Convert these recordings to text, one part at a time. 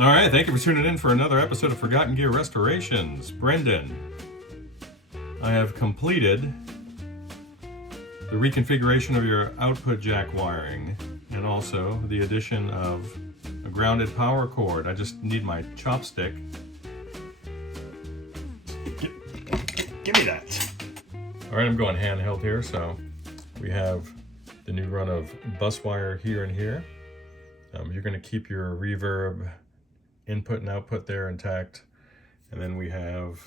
All right, thank you for tuning in for another episode of Forgotten Gear Restorations. Brendan, I have completed the reconfiguration of your output jack wiring and also the addition of a grounded power cord. I just need my chopstick. Give me that. All right, I'm going handheld here, so we have the new run of bus wire here and here. You're going to keep your reverb input and output there intact, and then we have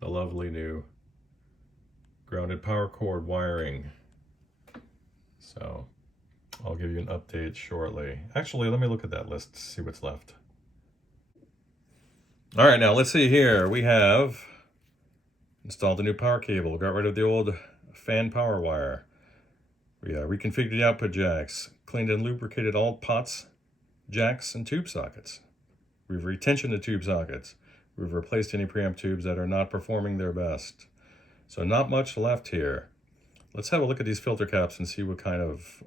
the lovely new grounded power cord wiring. So I'll give you an update shortly. Actually, let me look at that list to see what's left. All right, now let's see here. We have installed the new power cable, got rid of the old fan power wire. We reconfigured the output jacks, cleaned and lubricated all pots, jacks, and tube sockets. We've retensioned the tube sockets. We've replaced any preamp tubes that are not performing their best. So not much left here. Let's have a look at these filter caps and see what kind of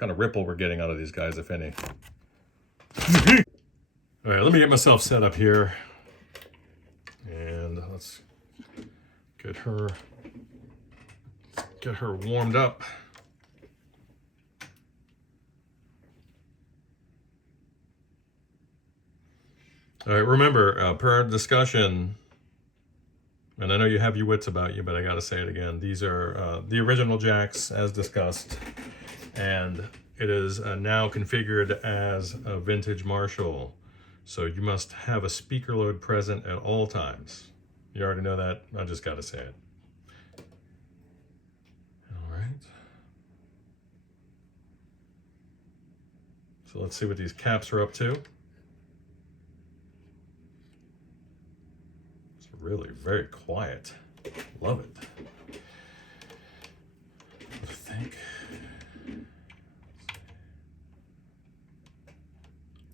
ripple we're getting out of these guys, if any. All right, let me get myself set up here. And let's get her warmed up. All right, remember, per our discussion, and I know you have your wits about you, but I gotta say it again, these are the original jacks as discussed, and it is now configured as a vintage Marshall. So you must have a speaker load present at all times. You already know that, I just gotta say it. All right. So let's see what these caps are up to. Really very quiet. Love it. I think.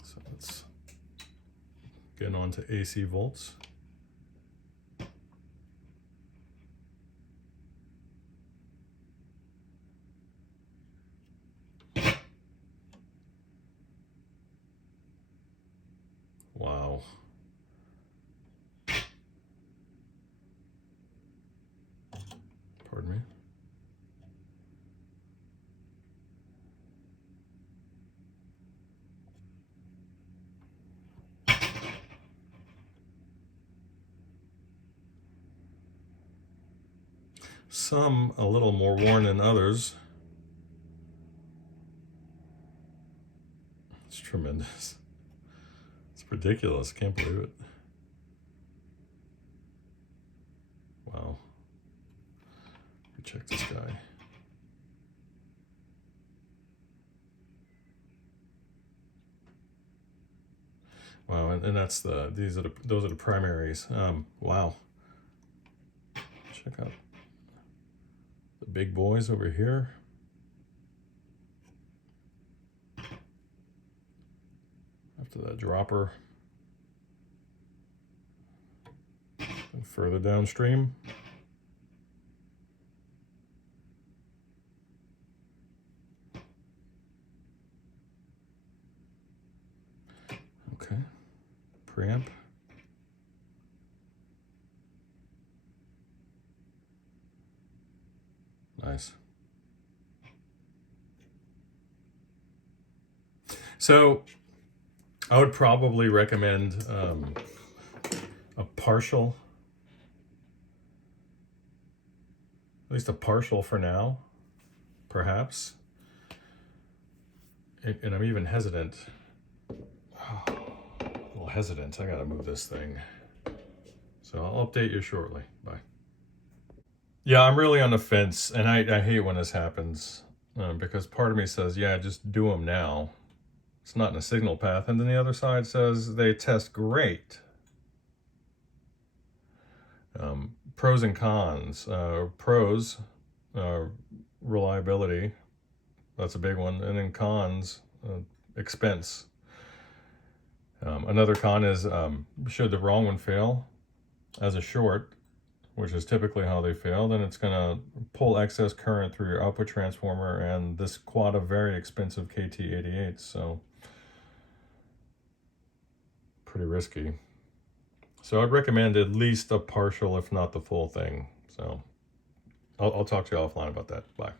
So let's get on to AC volts. Wow. Pardon me. Some a little more worn than others. It's tremendous. It's ridiculous. Can't believe it. Wow. Check this guy. Wow, and that's those are the primaries. Wow. Check out the big boys over here. After that dropper. And further downstream. Okay, preamp. Nice. So I would probably recommend a partial, at least a partial for now, perhaps. And I'm even hesitant. A little hesitant. I gotta move this thing. So I'll update you shortly. Bye. Yeah, I'm really on the fence, and I hate when this happens because part of me says, yeah, just do them now. It's not in a signal path. And then the other side says they test great. Pros and cons. Pros, reliability. That's a big one. And then cons, expense. Another con is should the wrong one fail as a short, which is typically how they fail, then it's going to pull excess current through your output transformer, and this quad of very expensive KT88. So, you know, it's a pretty risky. So I'd recommend at least a partial, if not the full thing. So I'll talk to you offline about that. Bye.